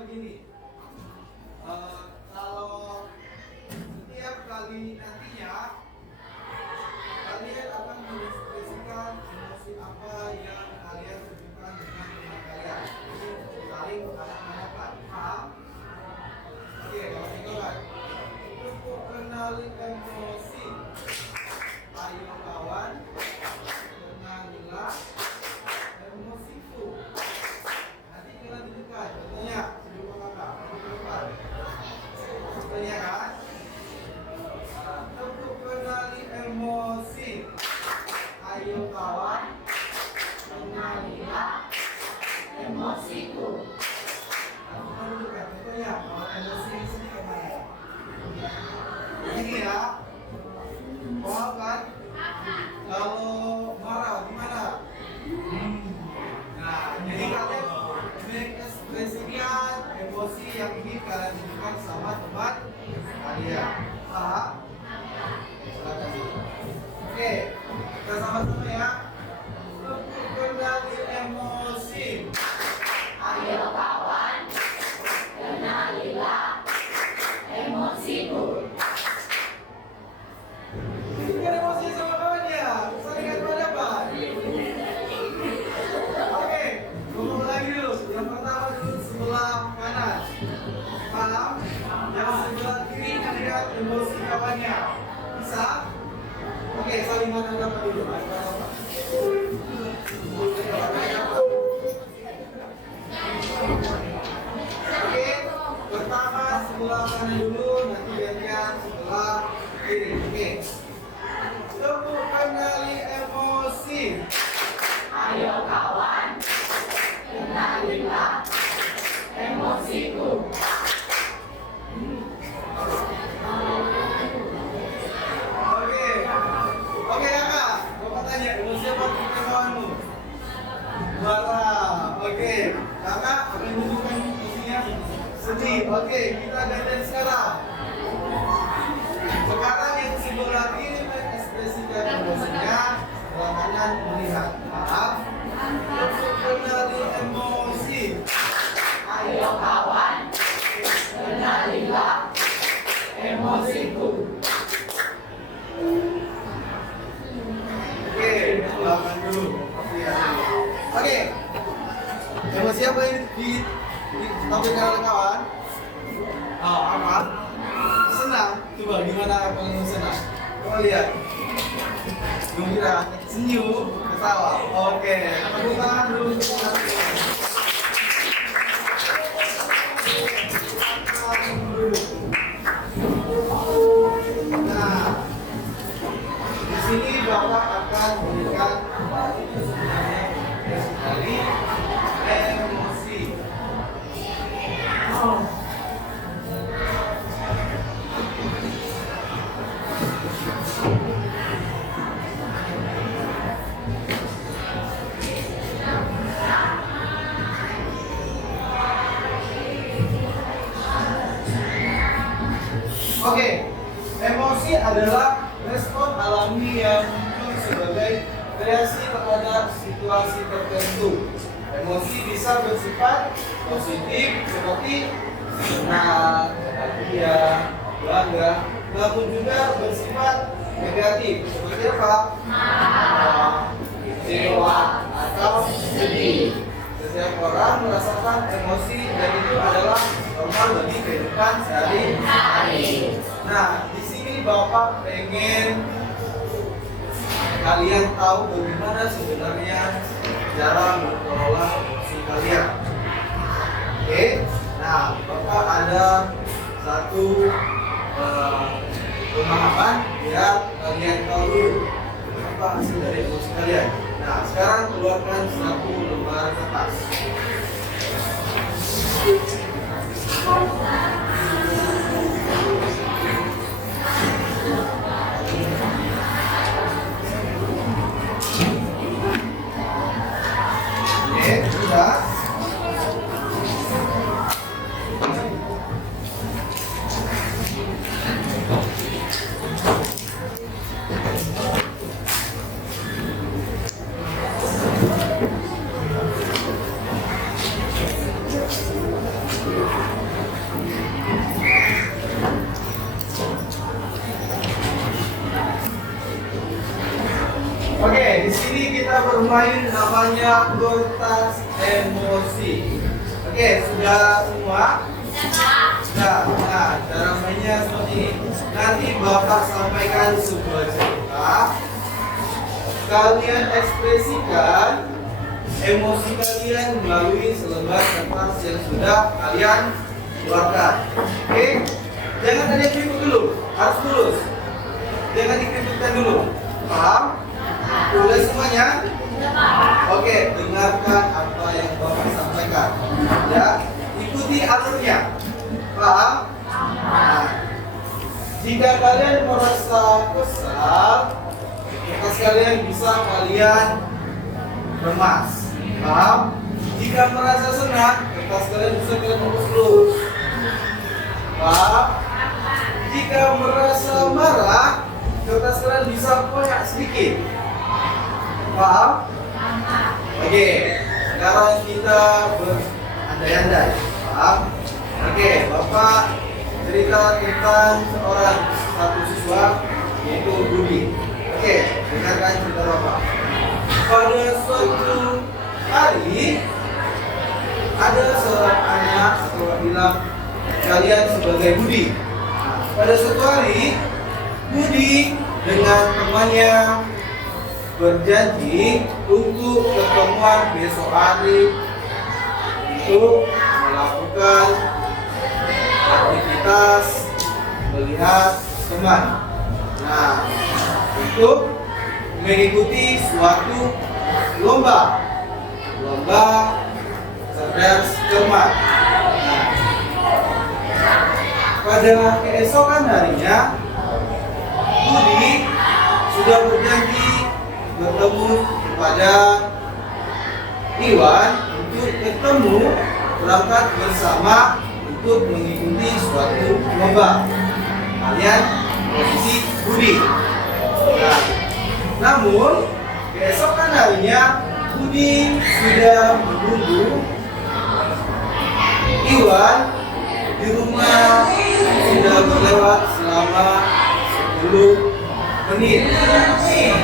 begini, kalau setiap kali nantinya kalian akan mengekspresikan emosi apa yang kalian tunjukkan dengan teman kalian. Ini saling menghadap-hadapan. Paham? Oke, kalau gitu kan. Untuk kenali emosi, ayo kawan, kenalilah emosiku. Nanti kalian tunjukkan. Contohnya, sebelum kakak, contohnya kan? Untuk kenali emosi, ayo kawan, kenalilah emosiku. Contohnya, kalau emosi di sini kemana? Ini ya, paham kan? Kalau marah gimana? Nah, jadi kalian mengekspresikan emosi yang ingin kalian tunjukkan sama teman kalian. Paham? Oke, kita sama-sama ya. Untuk kenali emosi, Ayo kawan, kenalilah emosiku. tunjukkan emosi sama kawannya. Saling hadap-hadapan. Oke, ngomong lagi dulu. Yang pertama dulu sebelah kanan. Paham? Yang sebelah kiri melihat emosi kawannya. Bisa? Oke, saling hadap-hadapan dulu. Oke, pertama sebelah kanan dulu, nanti gantian sebelah kiri. Oke. Untuk kenali emosi, Ayo kawan, kenalilah emosiku. oke, oke kakak, bapak tanya emosi apa kawanmu? Marah, oke, kakak akan menunjukkan emosinya sedih. Oke, kita gantian sekarang. Sekarang yang sebelah kiri mengekspresikan emosinya, sebelah kanan melihat. Paham? Untuk kenali emosi, Ayo kawan, kenalilah emosiku. oke, ulangan dulu. Oke, emosi apa yang ditampilkan oleh kawan? Oh, apa? Senang. Coba gimana kalau senang? Coba lihat. Gembira, senyum, ketawa. Oke, tepuk tangan dulu. Nah, di sini Bapak akan memberikan dari emosi. Oke, emosi adalah respon alami yang muncul sebagai reaksi terhadap situasi tertentu. Emosi bisa bersifat positif seperti senang, bahagia, bangga, maupun juga bersifat negatif seperti apa? Marah, kecewa, atau sedih. Setiap orang merasakan emosi dan itu adalah normal bagi kehidupan sehari-hari. Nah, di sini Bapak pengen kalian tahu bagaimana sebenarnya cara mengelola emosi kalian. Oke, nah Bapak ada satu pemahaman biar kalian tahu dulu apa hasil dari emosi kalian. Nah, sekarang keluarkan satu lembar kertas. Oke, sudah. Oke, di sini kita bermain namanya kertas emosi. Oke, sudah semua? Sudah. Nah, cara mainnya seperti ini. Nanti Bapak sampaikan sebuah cerita. Kalian ekspresikan emosi kalian melalui selembar kertas yang sudah kalian keluarkan. Oke? Jangan ada yang keriput dulu, harus lurus. Jangan dikeriputkan dulu. Paham? Udah semuanya? Oke, dengarkan apa yang Bapak sampaikan. Ya, ikuti alurnya. Paham? Nah, jika kalian merasa kesal, kertas kalian bisa kalian remas. Paham? Jika merasa senang, kertas kalian bisa kalian hapus lurus. Paham? Jika merasa marah, kertas kalian bisa koyak sedikit. Paham? Oke, sekarang kita berandai-andai. Paham? Oke, Bapak cerita tentang satu siswa yaitu Budi. Oke, dengarkan cerita Bapak. Pada suatu hari ada seorang anak sekolah bilang kalian sebagai Budi. Pada suatu hari Budi dengan temannya berjanji untuk ketemuan besok hari untuk melakukan aktivitas melihat teman. Nah, untuk mengikuti suatu lomba cerdas cermat. Nah, pada keesokan harinya Budi sudah berjanji bertemu kepada Iwan untuk ketemu berangkat bersama untuk mengikuti suatu lomba. Kalian posisi Budi. Nah, namun keesokan harinya Budi sudah menunggu Iwan di rumah sudah berlewat selama 10 menit.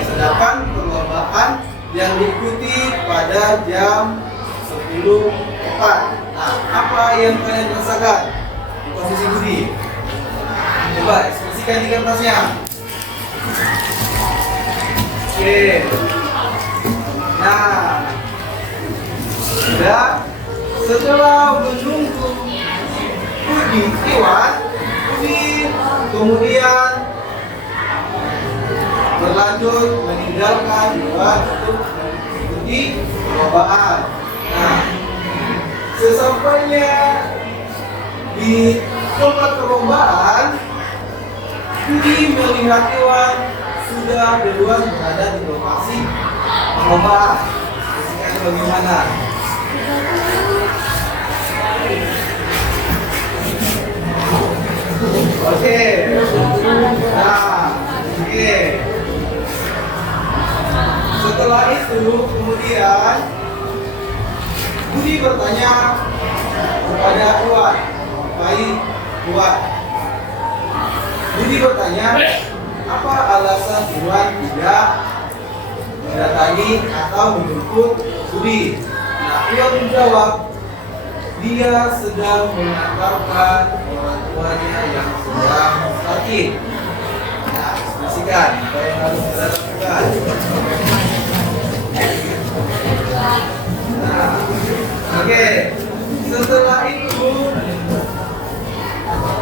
Sedangkan perlombaan yang diikuti pada jam 10 tepat. Nah, apa yang kalian rasakan di posisi Budi? Coba ekspresikan di kertasnya. Oke. Nah, sudah setelah menunggu Budi Iwan, Budi kemudian berlanjut meninggalkan Iwan untuk mengikuti perlombaan. Nah, sesampainya di tempat perlombaan, Budi melihat Iwan sudah duluan berada di lokasi perlombaan. Ini bagaimana? Oke. Nah, oke. Setelah itu kemudian Budi bertanya kepada Iwan, Iwan. Budi bertanya, apa alasan Iwan tidak mendatangi atau menjemput Budi? Nah, Iwan menjawab, dia sedang mengantarkan orang tuanya yang sedang sakit. Nah, ekspresikan apa yang harus kita lakukan. Nah, oke. Setelah itu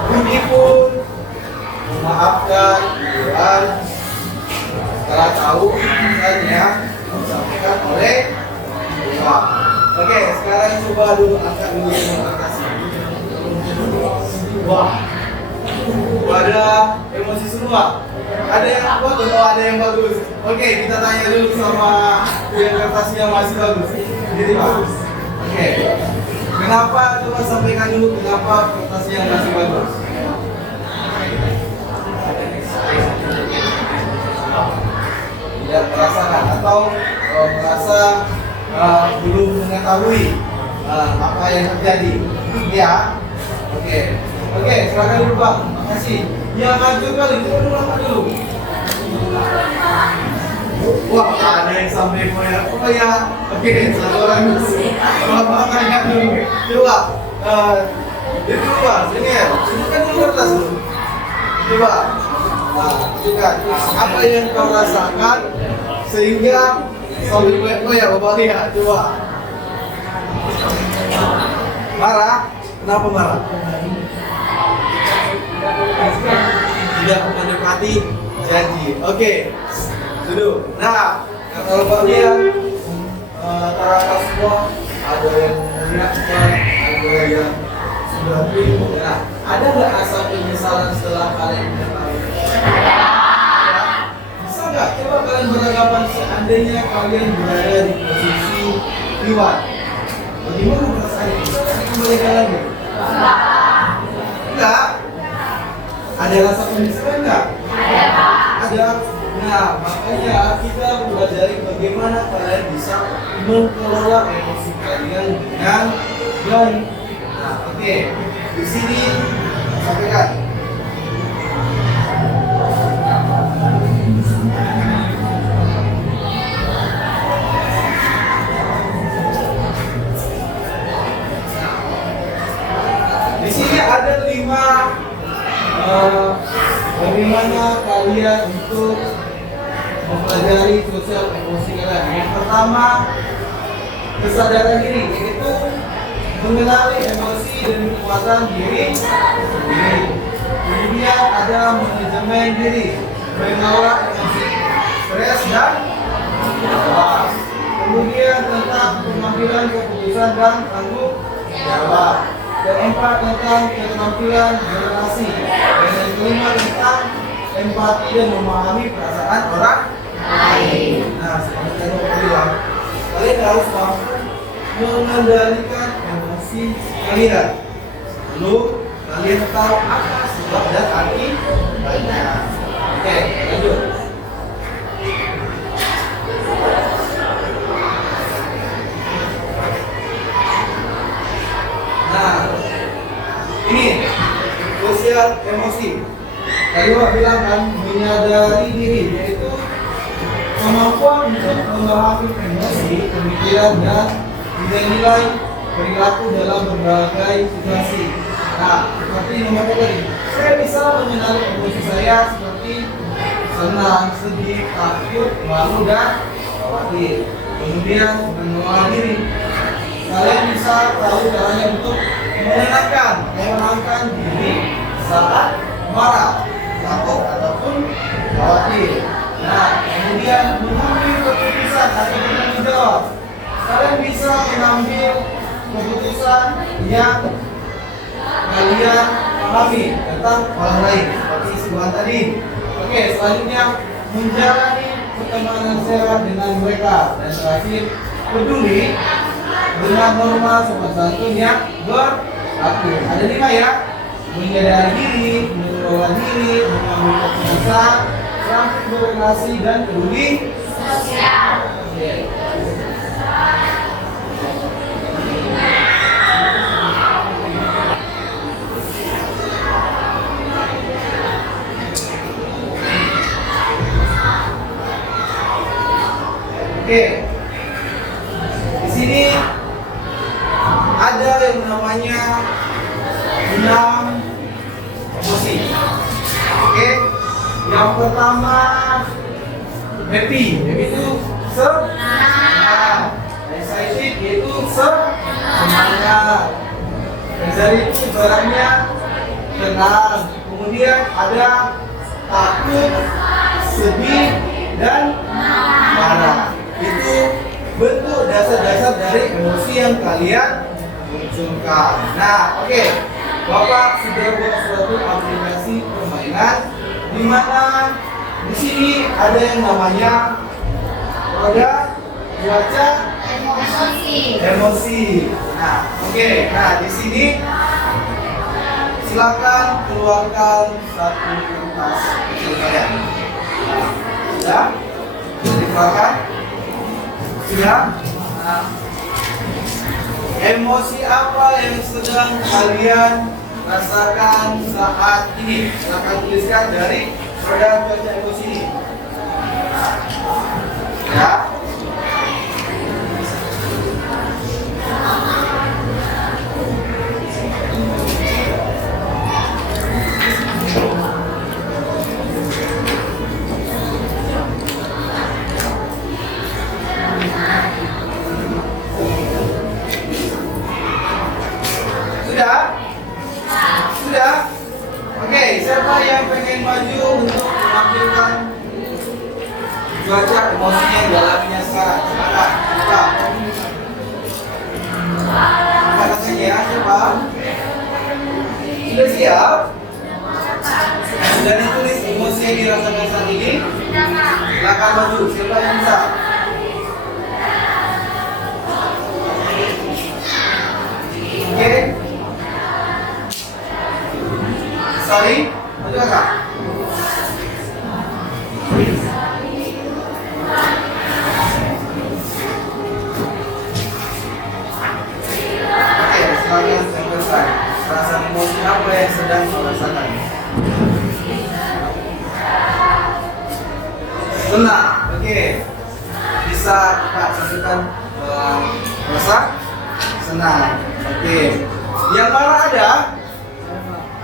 Budi pun memaafkan Iwan setelah tahu pesan yang disampaikan oleh Iwan. Oke, sekarang coba dulu angkat dulu terima kasih. Wah, pada emosi semua. Ada yang bagus, ada yang bagus. Oke, kita tanya dulu sama yang kertasnya masih bagus. Jadi bagus. Oke. Kenapa? Coba sampaikan dulu kenapa kertasnya masih bagus. Tidak merasakan atau merasa belum mengetahui apa yang terjadi. Ya, Oke. Oke, silakan dulu Bang. Makasih. Yang maju kali itu dulu apa dulu? Wah, ada yang sampai koyak. Oh ya, oke, satu orang dulu. Bapak tanya dulu. Coba, itu dulu Bang, sini ya. Tunjukkan dulu kertas dulu. Coba, tunjukkan. Apa yang kau rasakan sehingga sampai koyak Bapak lihat. Coba. Marah? Kenapa marah? Tidak menepati janji. Oke. Duduk. Nah, kalau bagian antara semua ada yang menyiapkan, ada yang sudah bingung. Nah, ada nggak rasa penyesalan setelah kalian mengetahui? Ada. Bisa nggak? Coba kalian beranggapan seandainya kalian berada di posisi Iwan. Bagaimana perasaannya? Saya kembalikan lagi. Enggak. Ada rasa penyesalan nggak? Ada, Pak. Ada. Nah, makanya kita mempelajari bagaimana kalian bisa mengelola emosi kalian dengan baik. Nah, oke. Di sini sampaikan. Di sini ada 5 bagaimana kalian untuk mempelajari sosial emosi kalian. Yang pertama, kesadaran diri, yaitu mengenali emosi dan kekuatan diri sendiri. Kemudian ada manajemen diri, mengelola emosi, stres dan cemas. Kemudian tentang pengambilan keputusan dan tanggung jawab. Keempat tentang keterampilan relasi. Dan yang kelima tentang empati dan memahami perasaan orang lain. Nah, seperti yang saya bilang, kalian harus mampu mengendalikan emosi kalian. Lalu kalian tahu apa sebab dan akibatnya. Oke, lanjut. Nah, ini sosial emosi. Tadi Wak bilang kan, menyadari diri, yaitu kemampuan untuk memahami emosi, pemikiran, dan nilai-nilai perilaku dalam berbagai situasi. Nah, seperti nomor tadi, saya bisa mengenali emosi saya seperti senang, sedih, takut, malu, dan khawatir. Kemudian mengelola diri. Kalian bisa tahu caranya untuk menenangkan diri saat marah, takut, ataupun khawatir. Nah, kemudian mengambil keputusan atau bertanggung jawab. Kalian bisa mengambil keputusan yang kalian pahami tentang orang lain, seperti sebuah tadi. Oke, selanjutnya menjalani pertemanan sehat dengan mereka, dan terakhir peduli dengan norma sopan santun yang berlaku. Ada 5 ya. Menyadari diri, mengelola diri, mengambil keputusan, terampil berrelasi, dan peduli Sosial. Oke. Di sini ada yang namanya 6 emosi. Oke. Yang pertama happy. Happy itu senang. Excited yaitu semangat. Dari itu ibaratnya tenang. Kemudian ada takut, sedih, dan marah. Itu bentuk dasar-dasar dari emosi yang kalian munculkan. Nah, oke. Bapak sudah buat suatu aplikasi permainan di mana di sini ada yang namanya roda cuaca emosi. Nah, oke. Nah, di sini silakan keluarkan satu kertas kecil kalian. Sudah? Sudah dikeluarkan? Sudah? Nah, emosi apa yang sedang kalian rasakan saat ini? Silakan tuliskan dari roda cuaca emosi ini. Ya. Sudah? Sudah? Oke, siapa yang pengen maju untuk menampilkan cuaca emosinya dalamnya sekarang? Silakan. Siapa? Silakan saja ya, siapa? Sudah siap? Sudah ditulis emosi yang dirasakan saat ini? Silakan maju. Siapa yang bisa? Oke. Sorry, maju kakak. Oke, selanjutnya selesai. Perasaan emosi apa yang sedang dirasakan? Senang. Oke. Bisa kakak satukan rasa senang. Oke. Yang marah ada?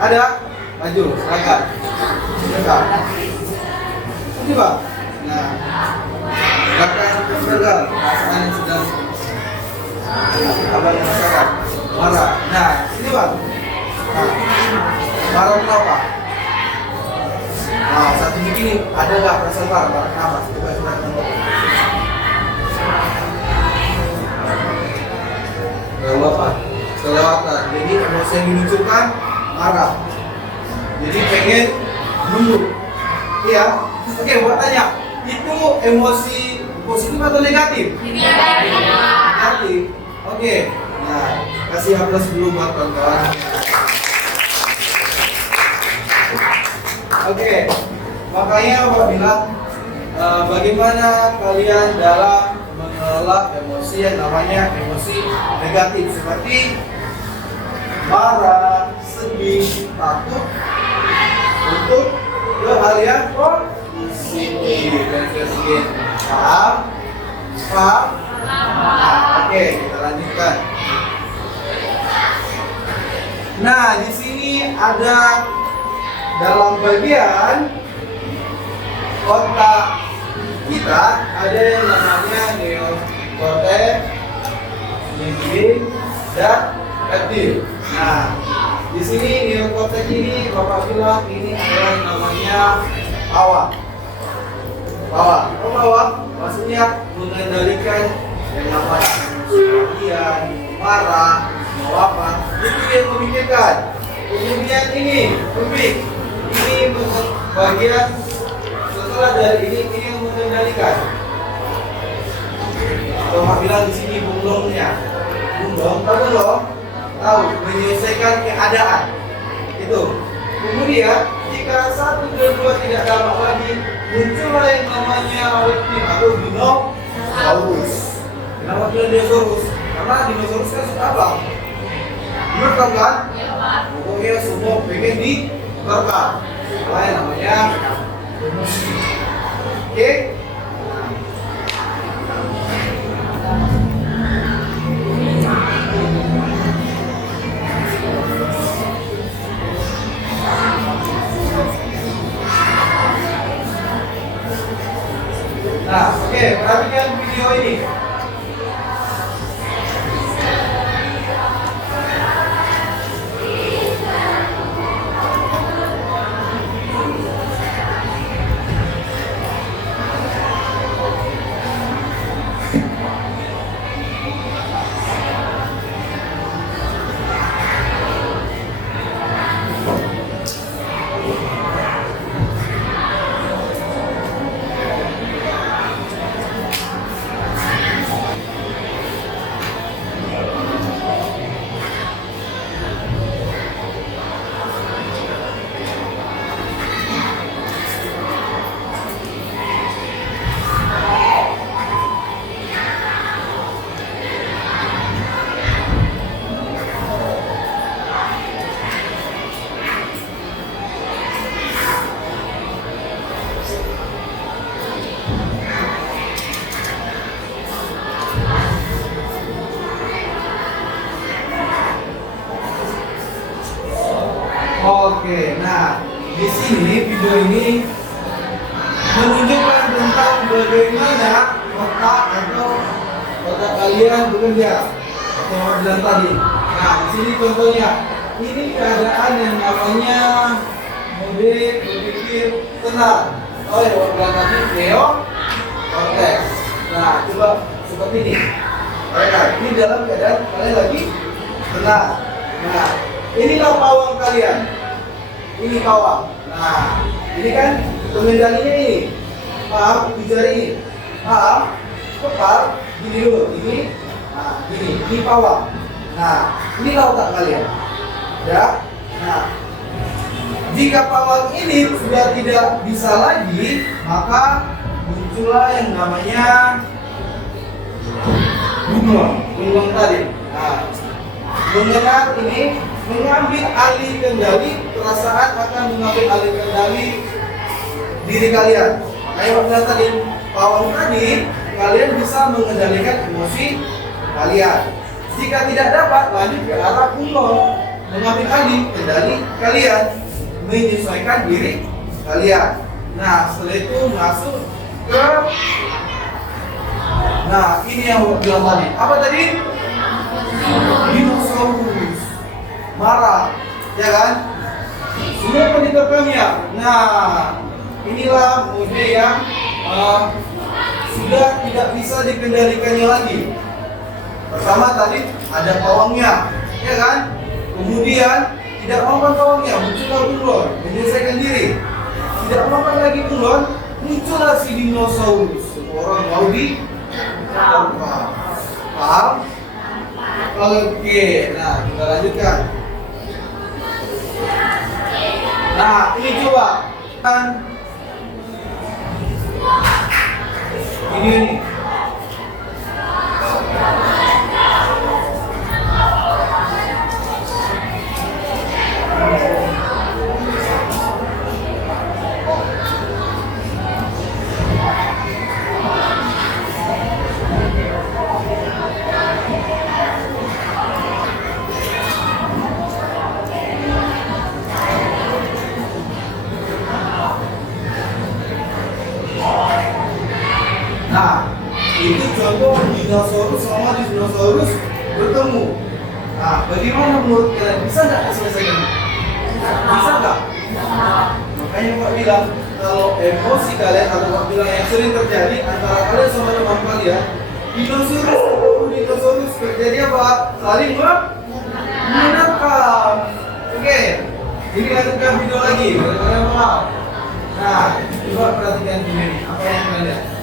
Ada? Maju, silakan. Silakan. Coba. Nah. Silakan pegang perasaan yang sedang abang rasakan. Marah. Nah, sini bang. Nah. Marah kenapa? Nah, satu begini ada nggak perasaan marah kenapa? Coba silakan. Kelewatan. Jadi emosi yang dimunculkan marah. Jadi pengen nunggu. Iya. Oke, buat tanya. Itu emosi positif atau negatif? Negatif. Oke. Nah, kasih aplaus dulu buat kawan-kawan. Oke. Makanya Bapak bilang bagaimana kalian dalam mengelola emosi yang namanya emosi negatif seperti marah, sedih, takut untuk ke hal yang positif. Paham? Paham? Oke, kita lanjutkan. Nah, di sini ada dalam bagian otak kita ada yang namanya neokortex, limbic, dan reptil. Nah, di sini neokortex ini Bapak bilang ini adalah yang namanya awak. Awak, awak maksudnya mengendalikan yang namanya kemudian marah, mau apa, itu yang memikirkan. Kemudian ini, limbic, ini bagian setelah dari ini yang mengendalikan. Bapak bilang di sini bunglongnya, bunglong, tahu bunglong? Tahu, menyelesaikan keadaan itu. Kemudian jika satu dan dua tidak dapat lagi, muncullah yang namanya reptil atau dinosaurus. Kenapa bilang dinosaurus? Karena dinosaurus kan sudah apa? Direkam kan? Pokoknya semua pengen diterkam. Itulah yang namanya. Oke? Nah, oke, perhatikan video ini. Oke, nah di sini video ini menunjukkan tentang bagaimana otak atau otak kalian bekerja atau yang bilang tadi. Nah di sini contohnya, ini keadaan yang namanya mode berpikir tenang. Oh ya, bilang tadi neokorteks. Nah coba seperti ini. Nah, ini dalam keadaan kalian lagi tenang. Nah inilah pawang kalian. Ini pawang. Nah ini kan pengendalinya ini. Paham? Di jari ini. Paham? Kepal. Gini dulu. Ini. Nah ini pawang. Nah inilah otak kalian. Ya. Nah jika pawang ini sudah tidak bisa lagi, maka muncullah yang namanya bunglon tadi. Nah, mengenal ini mengambil alih kendali, perasaan akan mengambil alih kendali diri kalian. Makanya waktu tadi pawang tadi, kalian bisa mengendalikan emosi kalian. Jika tidak dapat, lanjut ke arah bunglon, mengambil alih kendali kalian, menyesuaikan diri kalian. Nah, setelah itu masuk ke ini yang bilang tadi. Apa tadi? Dinosaurus. Marah, ya kan? Sudah monitor kami ya. Nah, inilah mode yang sudah tidak bisa dikendalikannya lagi. Pertama tadi ada pawangnya, ya kan? Kemudian tidak mampan pawangnya, muncullah bunglon, menyelesaikan diri. Tidak mampan lagi bunglon, muncullah si dinosaurus. Semua orang mau di paham? Oke, nah kita lanjutkan. Nah ini coba kan ini. Nah, itu contoh dinosaurus sama dinosaurus bertemu. Nah, bagaimana menurut kalian? Bisa nggak selesaikan? Bisa nggak? Makanya Pak bilang, kalau emosi kalian atau Pak bilang yang sering terjadi antara kalian sama teman kalian, dinosaurus terjadi apa? Saling menangkap. Oke, ini lanjutkan video lagi. Kalian paham? Nah, coba perhatikan ini. Apa yang kalian lihat?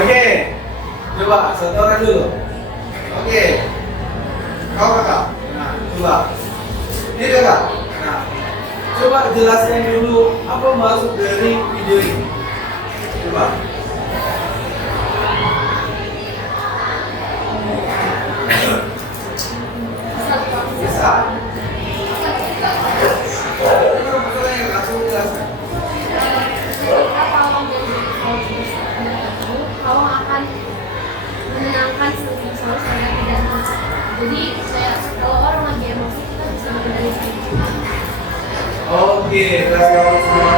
Oke, coba satu orang dulu. Oke, kau kakak. Nah, coba. Ini kakak. Nah, coba jelaskan dulu apa maksud dari video ini. Coba. Bisa? Langsung jelaskan. Pawang akan menenangkan si dinosaurus agar tidak marah. Jadi kalau orang lagi emosi kita bisa mengendalikan. Oke, kasih orang semua.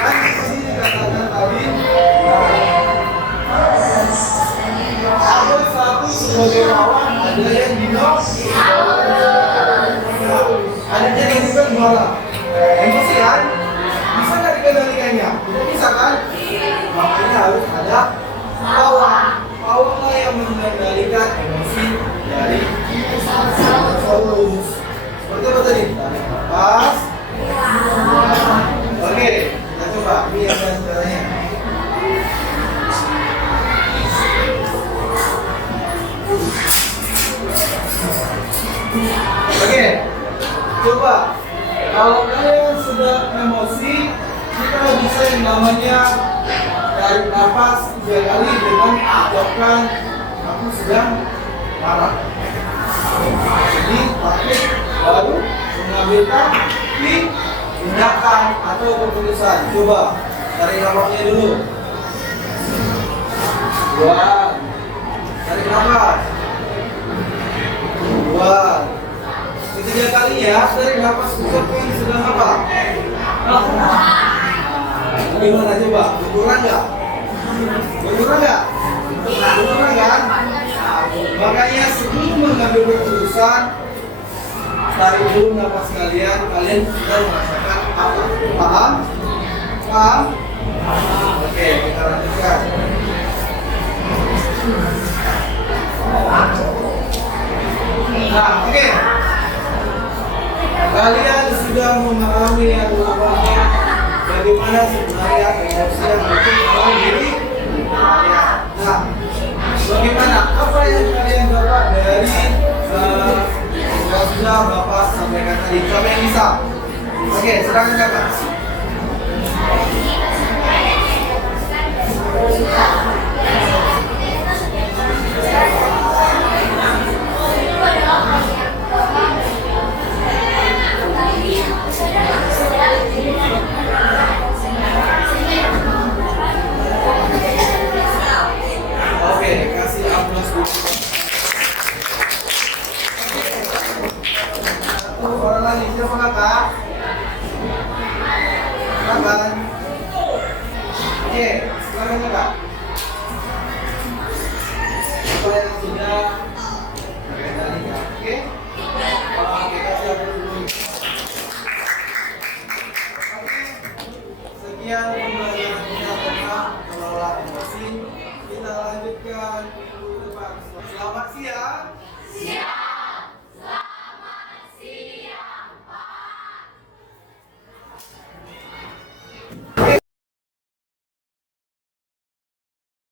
Kan di sini dikatakan tadi ada satu sebagai pawang, ada yang ada yang bukan marah. Emosi kan? Bisa nggak dikendalikannya? Tidak bisa kan? Makanya harus ada pawang. Pawanglah yang mengendalikan emosi dari dinosaurus. Seperti apa tadi? Pas. Oke, kita coba. Ini yang caranya. Oke, coba. Kalau kalian sudah emosi, kita bisa yang namanya tarik nafas 3 kali dengan ucapkan aku sedang marah. Jadi taktik baru mengambilkan tindakan atau keputusan. Coba tarik nafasnya dulu. 2, tarik nafas. 2. Ketiga kalinya tarik nafas ucapkan sedang apa? Gimana coba? Berkurang nggak? Berkurang nggak? Berkurang kan? Makanya sebelum mengambil keputusan, tarik dulu nafas kalian. Kalian sudah merasakan apa? Paham? Paham? Oke, kita lanjutkan. Nah, oke. Kalian sudah memahami atau namanya bagaimana sebenarnya emosi yang muncul dalam diri. Nah, bagaimana? Apa yang kalian dapat dari yang sudah Bapak sampaikan tadi? Siapa yang bisa? Oke, silakan kakak. Oke, kasih aplaus dulu. Orang lagi siapa kakak? Kakak. Oke, silakan kakak. Apa yang sudah tadi ya? Oke. Oke, kasih aplaus dulu. Oke. Sekian pembelajaran kita tentang mengelola emosi. Kita lanjutkan minggu depan. Selamat siang.